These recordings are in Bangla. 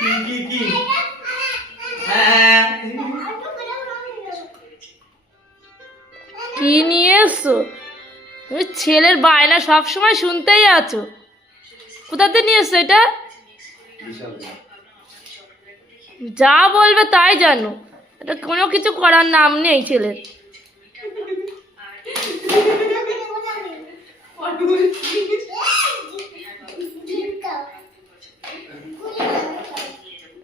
কি কি নিয়ে এসছো? তুমি ছেলের বায়না সবসময় শুনতেই আছো। কোথাতে নিয়ে এসছো এটা? যা বলবে তাই জানো, এটা কোনো কিছু করার নাম নেই ছেলের।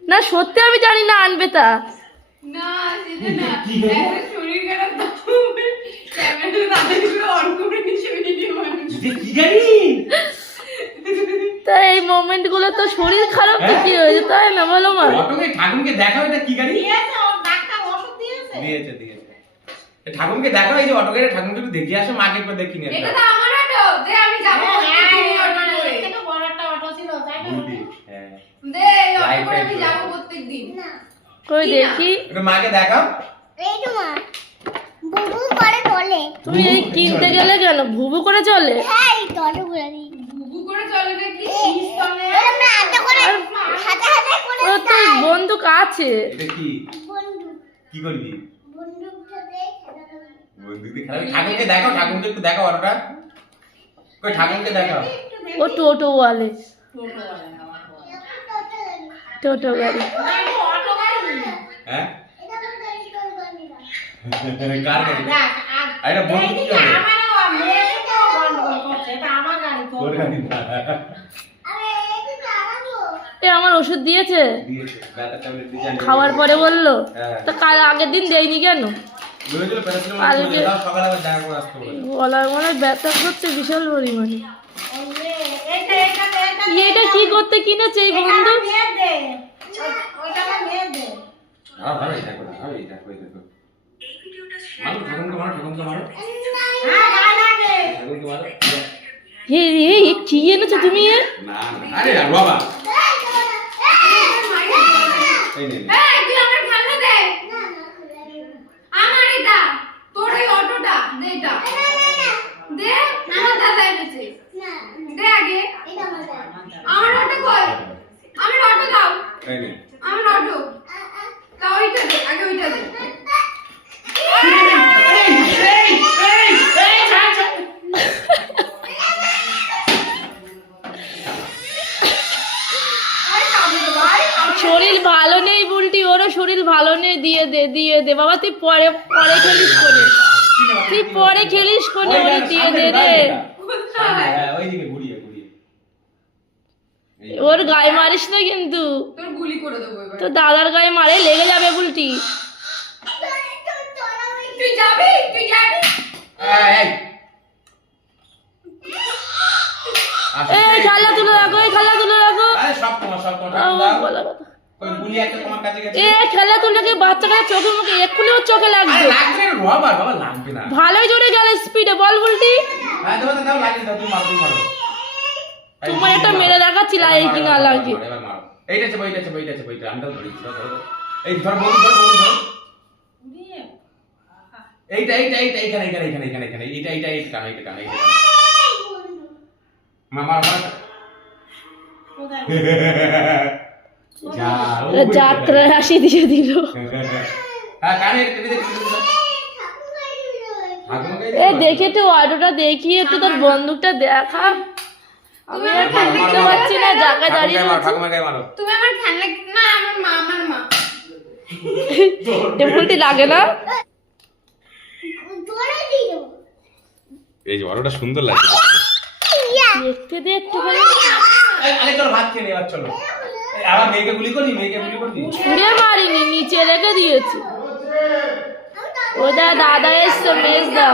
না সত্যি আমি জানি না আনবে তা। না সেটা না, একটা শরীর খারাপ ক্যামেরা দাদাগুলো অন করে নিচে ভিডিও বানাচ্ছে। কি জানি তা এই মোমেন্ট গুলো তো শরীর খারাপ তো কি হয়েছে তাই না বলো মা? অটোকে ঠাকুরকে দেখাও এটা কি গাড়ি দিয়েছে, ওর ডাক্তার ওষুধ দিয়েছে। দিয়েছে ঠাকুরকে দেখাও, এই যে অটোকে ঠাকুরকে একটু দেখিয়ে আসো, মাকে একবার দেখি নিয়ে এটা তো আমার অটো, যে আমি যাব প্রত্যেকদিন অটো করে। এর থেকে বড় একটা অটো ছিল, তাই না? হ্যাঁ দে এই অটো করে আমি যাব প্রত্যেকদিন। কই দেখি একটু মাকে দেখাও। এই তো মা বুবু করে বলে। তুমি এই কিনতে গেলে কেন ভুবু করে চলে? হ্যাঁ এই তো অটো করে নি। বুবু করে চলে নাকি শীষ তলে? আমরা হাতে করে হাতে করে ওর তো বন্দুক আছে। এটা কি বন্ধু কি করবি? বন্দুক সাথে খেলা করব। বন্দুক দিয়ে খেলা? ঠাকুরকে দেখাও, ঠাকুরকে একটু দেখাও অটোটা। কই ঠাকুরকে দেখাও। ও টোটো ওয়ালে, টোটো গাড়ি। অটো গাড়ি না। হ্যাঁ এটা আমার গাড়ি তোর গাড়ি না। কার গাড়ি? দেখ আর এটা বন্দুক কি হবে? আমারও মেয়ে তো গন্ডগোল করছে, এটা আমার গাড়ি তো। তোর গাড়ি না। আরে এই তো চালাবো। এ আমার ওষুধ দিয়েছে দিয়েছে ব্যথা ট্যাবলেট ডিজাইন খাওয়ার পরে বললো। হ্যাঁ তা কাল আগের দিন দেয়নি কেন? বলেছিল প্যারাসিটামল কালকে- দিয়ে দাও, সকালে আবার দেখা করে আসতে বলে। গলার মনে হয় ব্যথা করছে বিশাল পরিমাণে। এইটা এটা কি করতে কিনেছে এই বন্ধু? নিয়ে দে। ওইটা নিয়ে দে। ভালো এটা করে, ভালো এটা করে দেখো। মারো ঠাকুরকে মারো। হ্যাঁ গান আগে। ঠাকুরকে মারো। হে রে এ কি এনেছো তুমি? না আরে আর বাবা এই নে এই তুই আমার খেলনা দে। আমার এটা, তোর এই অটোটা দে এটা। দে, আমার দাদা এনেছে। দে আগে। আমার অটো কই? আমার অটো দাও। এই নে আমার অটো। দাও ওইটা দে, আগে ওইটা দে। শরীর ভালো নেই বুলটি, ওরও শরীর ভালো নেই। দিয়ে দে বাবা, তুই পরে খেলিস কোনে, তুই পরে খেলিস কোনে, ওরে দিয়ে দে রে। হ্যাঁ ওইদিকে ঘুরিয়ে ওর গায়ে মারিস না কিন্তু, তোর গুলি করে দেবো এবার। তো দাদার গায়ে মারে লেগে যাবে বুলটি। তুই যাবি? তুই যাবি? এই এই খেলা তুলে রাখো, এই খেলা তুলে রাখো। আরে সব তোমার আহ, দাও। বলা কথা। কই গুলি একটা তোমার কাছে গেছে? এ খেলা তুলে কি বাচ্চাকে চোখের মুখে এক্ষুনি ওর চোখে আরে লাগবে। লাগবে না রবার বাবা, লাগবে না। ভালোই জোরে গেল স্পিডে, বল বুলটি। হ্যাঁ দাও লাগিয়ে দাও, তুমি মারো। তোমার একটা মেরে দেখাচ্ছি লাগে কি না লাগে। এবার মারো। এইটা আছে বইটা আমি তো ধরি। ধরো। এই ধর বন্ধু ধর। এইটা এখানে এইটা কানে। মামা যা যাত্রায় হাসি দিয়ে দিল। হ্যাঁ কানে টিভি দেখি। এ দেখে একটু অটোটা দেখিয়ে একটু তোর বন্দুকটা দেখা। আমি এখন বুঝতে পারছি না, জায়গায় দাঁড়িয়ে আছি। ঠাকুমার গায়ে মারো। তুমি আমার খেলনা না, আমার মা। টেবিলটি লাগে না। তোরে দিও। এই যে অটোটা সুন্দর লাগছে। দেখতে দে একটু করে। আরে চলো ভাত খেয়ে এবার চলো। আবার মেয়েকে গুলি করবি? ছুঁড়ে মারিনি, নিচে রেখে দিয়েছি। ওটা দাদা এসছে, মেজদা।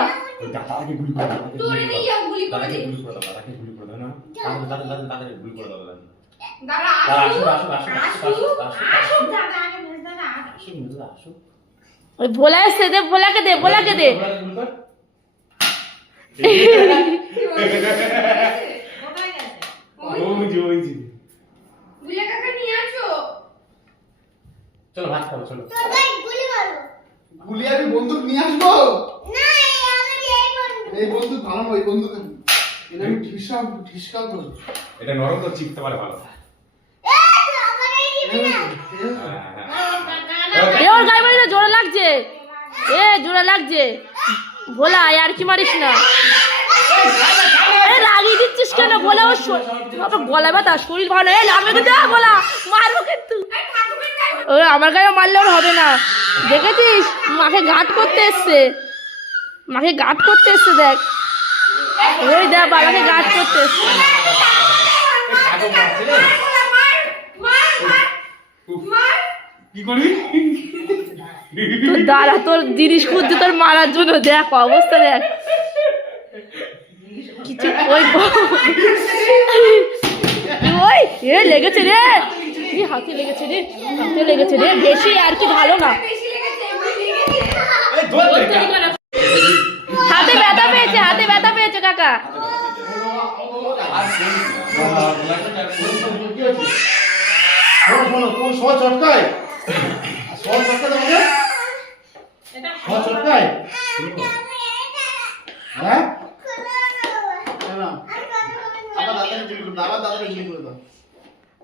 দাদাকে গুলি করে দাও। তোরে নিয়ে গুলি করে দাদাকে দে। গুলি করে দাও না। দাদাকে গুলি করে দাও। দাঁড়া আসো। দাদা আগে মেজ দাদা। আসো। ওই ভোলা এসছে, দে ভোলাকে দে। গুলি কর। কোথায় গেছে? ওই যে। গুলি কাকা নিয়ে আসো। চলো ভাত খাবো চলো। তোর ভাই গুলি মারো। গুলি আমি বন্দুক নিয়ে আসবো। না এই বন্ধু। এই বন্দুক ভালো নয়, এই বন্দুক এটা আমি ঠিসকা করবো। এটা নরম তো চিপতে পারে ভালো। এই তো আমার এই এ ওর গায়ে মারিস না, জোরে লাগছে, জোরে লাগছে। ভোলা আর কি মারিস না, লাগিয়ে দিচ্ছিস কেন? ভোলা ওর গলায় ব্যথা, শরীর ভালো নয়, লাগবে কিন্তু ভোলা, মারবো কিন্তু। ও আমার গায়ে মারলে ওর হবে না, দেখেছিস? মাকে গাঁট করতে এসছে, মাকে গাঁট করতে এসছে, দেখ ওই দেখ বাবাকে গাঁট করতে এসছে। কি করি? তোর দাঁড়া, তোর জিনিস খুঁজছে তোর মারার জন্য, দেখ অবস্থা দেখ। কিছু ওই ওই এ লেগেছে রে, কি হাতে লেগেছে রে, হাতে লেগেছে রে, বেশি আর কি ভালো না। হাতে ব্যথা পেয়েছে, হাতে ব্যথা পেয়েছে কাকা। শোনো কোন সহজ চটকায়, সহজ চটকাতে হবে, সহজ চটকায়। হ্যাঁ দাদাকে গুলি করে দাও।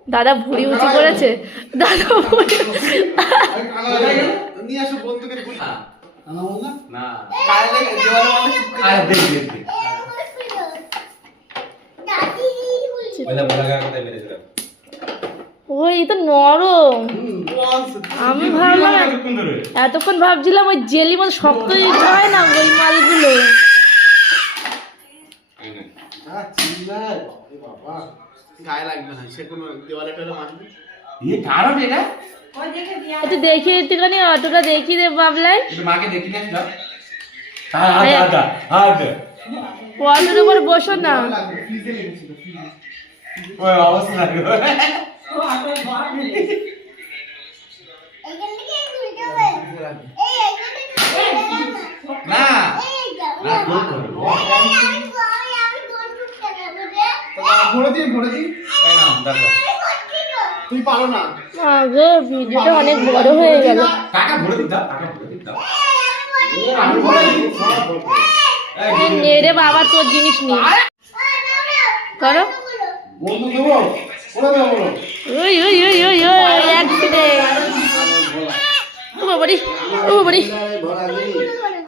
দাদা ভুড়ি উঁচু করেছে, দাদা ভুড়ি নিয়ে আসো বন্ধুকে গুলি। না বল না, না কালে দেওয়ালে মানে আরে দেখ দেখ দেখ বলে বলা কথা মেরেছিলাম। ওই তো নরম, আমি ভাবলাম এতক্ষণ ধরে এতক্ষণ ভাবছিলাম ওই জেলি মতো শক্ত হয় না ওই মালগুলো। চিল্লায় বাবা, গায়ে লাগবে না, সে কোনো দেওয়ালে টেলে মারবে। ये কারণ এটা একটু দেখি, একটুখানি অটোটা দেখি রে বাবলাই, একটু মাকে দেখি না দাও। হ্যাঁ আদা আদা অটোর উপর বসো না। ফ্রিজে লেগেছিল, ফ্রিজে। ওই অবস্থা লাগে এখান থেকে ঘুরতে হবে। এই এখান থেকে ঘুরতে হবে। না এই যাও। না গোল করো আমি কোন টুকটা খাবো রে? ভরে দিই। এই নাও দাদা আমি করছি তো। তুই পারো না। আগে ভিডিওটা অনেক বড় হয়ে গেল। কাকা ভরে দিই দাও, কাকা ভরে দিই দাও। আমি ভরে দিই। এই নে রে বাবা, তোর জিনিস নিয়ে করো। বন্ধু দেবো, ওরা দেবো বলো। ওই ওই ওই ওই ওই অ্যাক্সিডেন্ট। ও বাবারি, ও বাবারি। ভরা দিই।